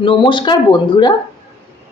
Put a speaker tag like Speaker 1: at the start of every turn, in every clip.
Speaker 1: নমস্কার বন্ধুরা।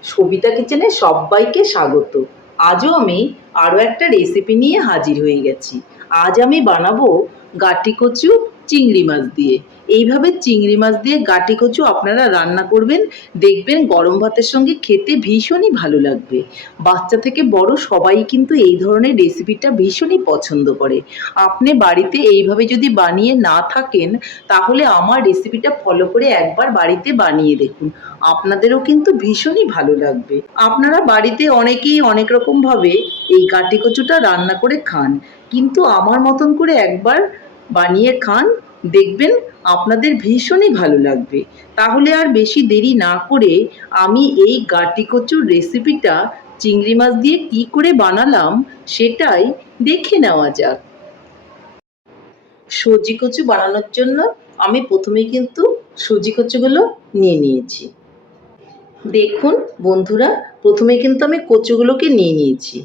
Speaker 1: সবিতা কিচেনে সবাইকে স্বাগত। আজও আমি আরও একটা রেসিপি নিয়ে হাজির হয়ে গেছি। আজ আমি বানাবো গাটি কচু চিংড়ি মাছ দিয়ে। এইভাবে চিংড়ি মাছ দিয়ে গাটি কচু আপনারা রান্না করবেন, দেখবেন গরম ভাতের সঙ্গে খেতে ভীষণই ভালো লাগবে। বাচ্চা থেকে বড় সবাই কিন্তু এই ধরনের রেসিপিটা ভীষণই পছন্দ করে। আপনি বাড়িতে এইভাবে যদি বানিয়ে না থাকেন, তাহলে আমার রেসিপিটা ফলো করে একবার বাড়িতে বানিয়ে দেখুন। আপনাদেরও কিন্তু ভীষণই ভালো লাগবে। আপনারা বাড়িতে অনেকেই অনেক রকমভাবে এই গাটি কচুটা রান্না করে খান। কিন্তু আমার মতন করে একবার বানিয়ে খান, দেখবেন আপনাদের ভীষণই ভালো লাগবে। তাহলে আর বেশি দেরি না করে আমি এই গাটি কচুর রেসিপিটা চিংড়ি মাছ দিয়ে কি করে বানালাম সেটাই দেখে নেওয়া যাক। সজি কচু বানানোর জন্য আমি প্রথমে কিন্তু সুজি কচুগুলো নিয়ে নিয়েছি। দেখুন বন্ধুরা, প্রথমে কিন্তু আমি কচুগুলোকে নিয়ে নিয়েছি।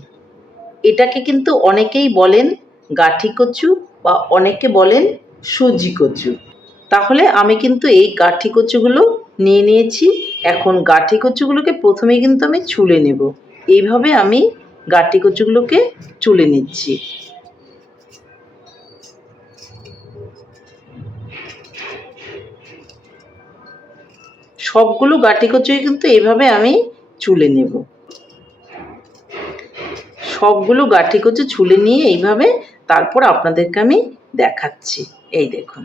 Speaker 1: এটাকে কিন্তু অনেকেই বলেন গাঠি কচু বা অনেকে বলেন সুজি কচু। তাহলে আমি কিন্তু এই গাঠি কচুগুলো নিয়ে নিয়েছি। এখন গাঠি কচুগুলোকে প্রথমে কিন্তু আমি ছুলে নেব। এইভাবে আমি গাঠি কচুগুলোকে চুলে নিচ্ছি। সবগুলো গাঠি কচুই কিন্তু এইভাবে আমি চুলে নেব। সবগুলো গাঠি কচু ছুলে নিয়ে এইভাবে তারপর আপনাদেরকে আমি দেখাচ্ছি। এই দেখুন।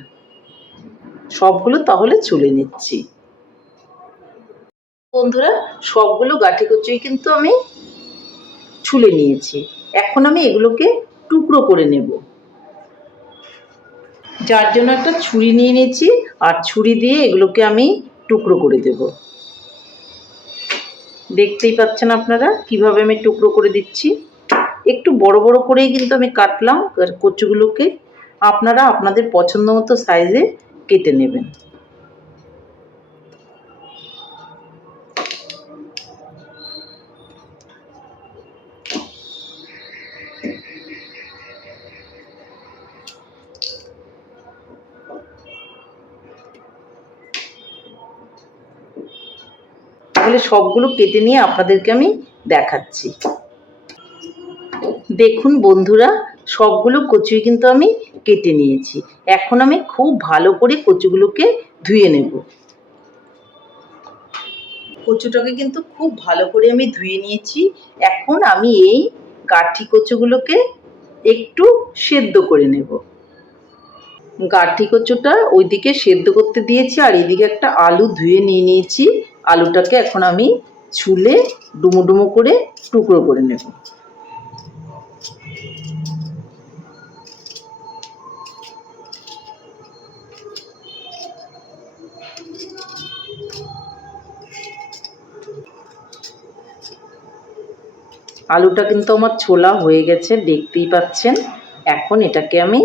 Speaker 1: সবগুলো তাহলে চুলে নিচ্ছি। বন্ধুরা, সবগুলো গাঠি কচুই কিন্তু আমি ছুলে নিয়েছি। এখন আমি এগুলোকে টুকরো করে নেব। যার জন্য একটা ছুরি নিয়ে নিয়েছি, আর ছুরি দিয়ে এগুলোকে আমি টুকরো করে দেব। দেখতেই পাচ্ছেন আপনারা কীভাবে আমি টুকরো করে দিচ্ছি? একটু বড় বড় করেই কিন্তু আমি কাটলাম কচুগুলোকে আপনারা আপনাদের পছন্দ মতো সাইজে কেটে নেবেন। তাহলে সবগুলো কেটে নিয়ে আপনাদেরকে আমি দেখাচ্ছি। দেখুন বন্ধুরা, সবগুলো কচুই কিন্তু আমি কেটে নিয়েছি। এখন আমি খুব ভালো করে কচুগুলোকে ধুয়ে নেব। কচুটাকে কিন্তু খুব ভালো করে আমি ধুয়ে নিয়েছি। এখন আমি এই গাঠি কচুগুলোকে একটু সেদ্ধ করে নেব। গাঠি কচুটা ওইদিকে সেদ্ধ করতে দিয়েছি আর এদিকে একটা আলু ধুয়ে নিয়ে নিয়েছি। আলুটাকে এখন আমি ছুলে ডুমো ডুমো করে টুকরো করে নেব। আলুটা কিন্তু আমার ছোলা হয়ে গেছে, দেখতেই পাচ্ছেন। এখন এটাকে আমি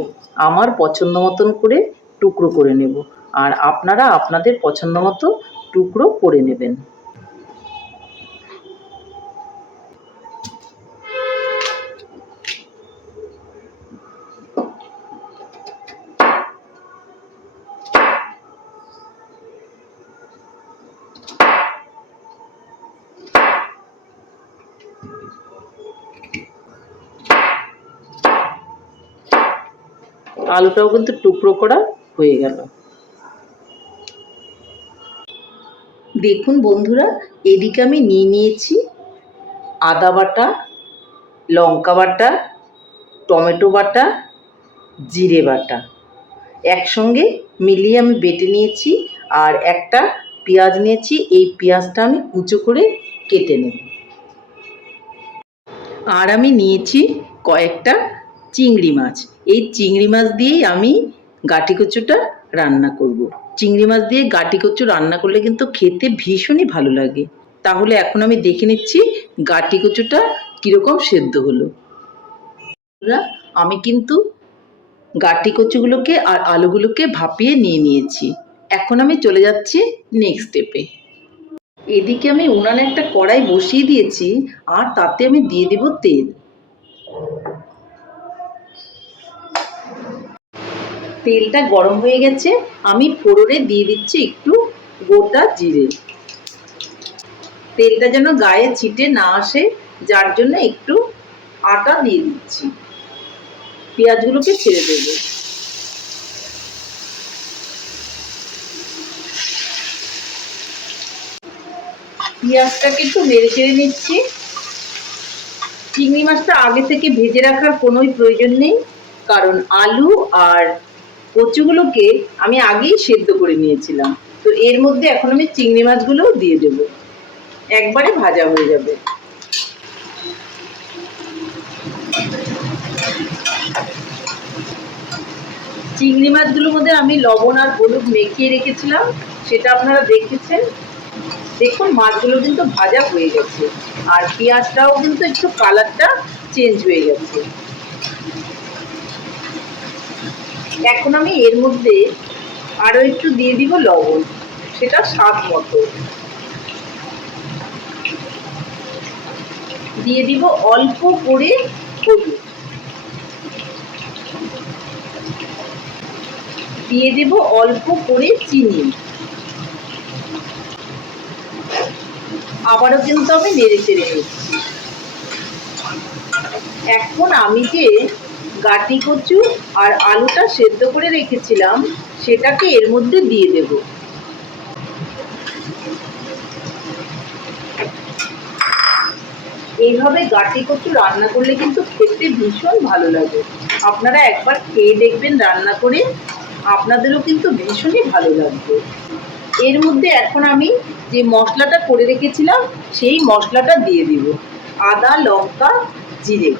Speaker 1: আমার পছন্দ মতন করে টুকরো করে নেব। আর আপনারা আপনাদের পছন্দ মতো টুকরো করে নেবেন। আলুটাও কিন্তু টুকরো করা হয়ে গেল। দেখুন বন্ধুরা, এদিকে আমি নিয়ে নিয়েছি আদা বাটা, লঙ্কা বাটা, টমেটো বাটা, জিরে বাটা। একসঙ্গে মিলিয়ে আমি বেটে নিয়েছি আর একটা পেঁয়াজ নিয়েছি, এই পেঁয়াজটা আমি কুচো করে কেটে নেব। আর আমি নিয়েছি কয়েকটা চিংড়ি মাছ। এই চিংড়ি মাছ দিয়েই আমি গাটি কচুটা রান্না করব। চিংড়ি মাছ দিয়ে গাটি কচু রান্না করলে কিন্তু খেতে ভীষণই ভালো লাগে। তাহলে এখন আমি দেখে নিচ্ছি গাটি কচুটা কীরকম সেদ্ধ হলো। আমি কিন্তু গাটি কচুগুলোকে আর আলুগুলোকে ভাপিয়ে নিয়ে নিয়েছি। এখন আমি চলে যাচ্ছি নেক্সট স্টেপে এদিকে আমি উনানে একটা কড়াই বসিয়ে দিয়েছি, আর তাতে আমি দিয়ে দেব তেল। তেলটা গরম হয়ে গেছে, আমি ফোড়নে দিয়ে দিচ্ছি একটু গোটা জিরে। তেলটা যেন গায়ে ছিটে না আসে, যার জন্য একটু আটা দিয়ে দিচ্ছি। পেঁয়াজগুলোকে ছেড়ে দেবো। পেঁয়াজটাকে একটু নেড়ে চেড়ে নিচ্ছি। চিংড়ি মাছটা আগে থেকে ভেজে রাখার কোনোই প্রয়োজন নেই, কারণ আলু আর কচুগুলোকে আমি আগেই সেদ্ধ করে নিয়েছিলাম। তো এর মধ্যে এখন আমি চিংড়ি মাছগুলোও দিয়ে দেবো। একবারে ভাজা হয়ে যাবে। চিংড়ি মাছগুলোর মধ্যে আমি লবণ আর হলুদ মেখিয়ে রেখেছিলাম। সেটা আপনারা দেখেছেন। দেখুন, মাছগুলো কিন্তু ভাজা হয়ে গেছে। আর পেঁয়াজটাও কিন্তু একটু কালারটা চেঞ্জ হয়ে গেছে। এখন আমি এর মধ্যে আরও একটু দিয়ে দিব লবণ। সেটা স্বাদ মতো। দিয়ে দিব অল্প করে হলুদ। দিয়ে দেব অল্প করে চিনি। আবারও কিন্তু আমি নেড়ে চেড়ে নিচ্ছি। এখন আমি যে গাটি কচু আর আলুটা সেদ্ধ করে রেখেছিলাম, সেটাকে এর মধ্যে দিয়ে দেব। এইভাবে গাটি কচু রান্না করলে কিন্তু খেতে ভীষণ ভালো লাগে। আপনারা একবার খেয়ে দেখবেন রান্না করে, আপনাদেরও কিন্তু ভীষণই ভালো লাগবে। এর মধ্যে এখন আমি যে মশলাটা করে রেখেছিলাম, সেই মশলাটা দিয়ে দিব। আদা, লঙ্কা, জিরে,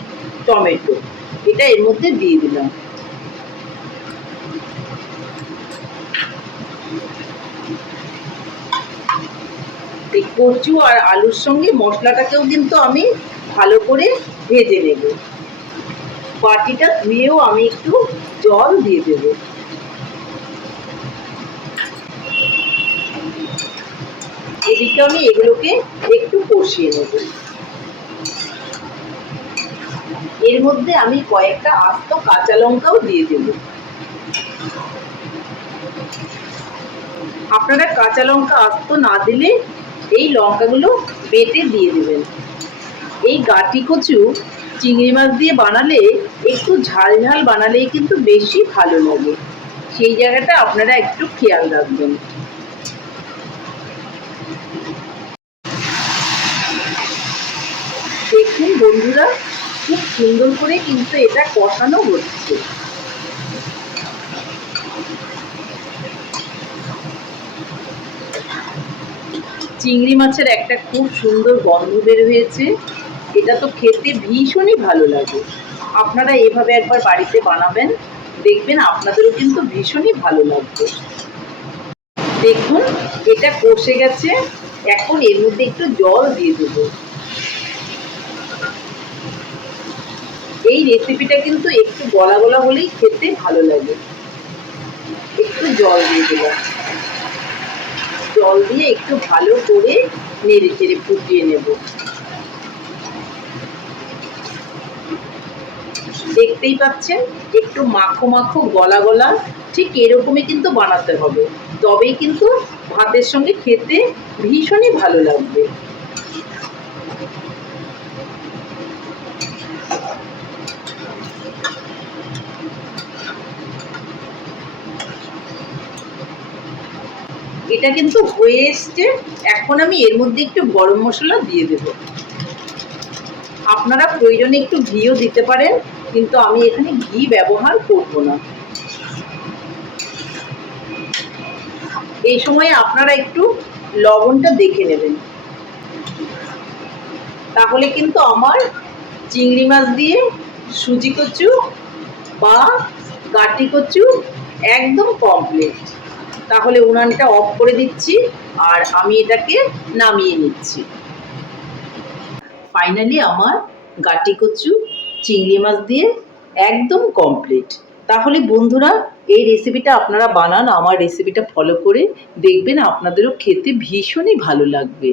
Speaker 1: টমেটো। এটা এর মধ্যে দিয়ে দিলাম। কচু আর আলুর সঙ্গে মশলাটাকেও কিন্তু আমি ভালো করে ভেজে নেব। বাটিটা ধুয়েও আমি একটু জল দিয়ে দেবো। এদিকে আমি এগুলোকে একটু কষিয়ে নেব। এর মধ্যে আমি কয়েকটা আস্ত কাঁচা লঙ্কাও দিয়ে দেব। আপনারা কাঁচা লঙ্কা আস্ত না দিলে এই লঙ্কাগুলো বেটে দিয়ে দেবেন। এই গাটি কচু চিংড়ি মাছ দিয়ে বানালে একটু ঝাল ঝাল বানালেই কিন্তু বেশি ভালো লাগে। সেই জায়গাটা আপনারা একটু খেয়াল রাখবেন। দেখুন বন্ধুরা খুব সুন্দর করে কিন্তু এটা কষানো হচ্ছে। চিংড়ি মাছের একটা খুব সুন্দর গন্ধ বের হয়েছে। এটা তো খেতে ভীষণই ভালো লাগে। আপনারা এভাবে একবার বাড়িতে বানাবেন, দেখবেন আপনাদেরও কিন্তু ভীষণই ভালো লাগবে। দেখুন, এটা কষে গেছে। এখন এর মধ্যে একটু জল দিয়ে দেবো। এই রেসিপিটা কিন্তু একটু গলা গলা হলেই খেতে ভালো লাগে। একটু জল দিয়ে দিলাম। জল দিয়ে একটু ভালো করে নেড়ে চেড়ে ফুটিয়ে নেব। দেখতেই পাচ্ছেন, একটু মাখো মাখো গলা গলা ঠিক এরকমই কিন্তু বানাতে হবে। তবেই কিন্তু ভাতের সঙ্গে খেতে ভীষণই ভালো লাগবে। এটা কিন্তু হয়ে এসছে। এখন আমি এর মধ্যে একটু গরম মশলা দিয়ে দেব। আপনারা প্রয়োজনে একটু ঘিও দিতে পারেন, কিন্তু আমি এখানে ঘি ব্যবহার করব না। এই সময় আপনারা একটু লবণটা দেখে নেবেন। তাহলে কিন্তু আমার চিংড়ি মাছ দিয়ে সুজি কচু বা গাটি কচু একদম কমপ্লিট তাহলে উনানটা অফ করে দিচ্ছি আর আমি এটাকে নামিয়ে নিচ্ছি। ফাইনালি আমার গাটি কচু, চিংড়ি মাছ দিয়ে একদম কমপ্লিট তাহলে বন্ধুরা, এই রেসিপিটা আপনারা বানান, আমার রেসিপিটা ফলো করে দেখবেন, আপনাদেরও খেতে ভীষণই ভালো লাগবে।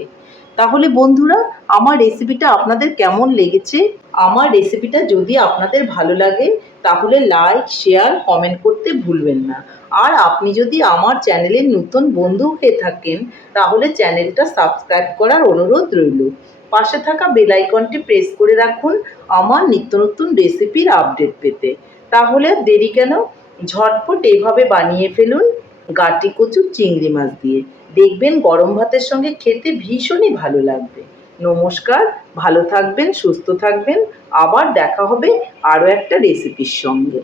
Speaker 1: তাহলে বন্ধুরা, আমার রেসিপিটা আপনাদের কেমন লেগেছে? আমার রেসিপিটা যদি আপনাদের ভালো লাগে, তাহলে লাইক শেয়ার কমেন্ট করতে ভুলবেন না। আর আপনি যদি আমার চ্যানেলের নতুন বন্ধু হয়ে থাকেন, তাহলে চ্যানেলটা সাবস্ক্রাইব করার অনুরোধ রইল। পাশে থাকা বেল আইকনটি প্রেস করে রাখুন আমার নিত্য নতুন রেসিপির আপডেট পেতে। তাহলে দেরি কেন? ঝটপট এভাবে বানিয়ে ফেলুন গাটি কচু চিংড়ি মাছ দিয়ে। দেখবেন গরম ভাতের সঙ্গে খেতে ভীষণই ভালো লাগবে। নমস্কার, ভালো থাকবেন, সুস্থ থাকবেন। আবার দেখা হবে আরও একটা রেসিপির সঙ্গে।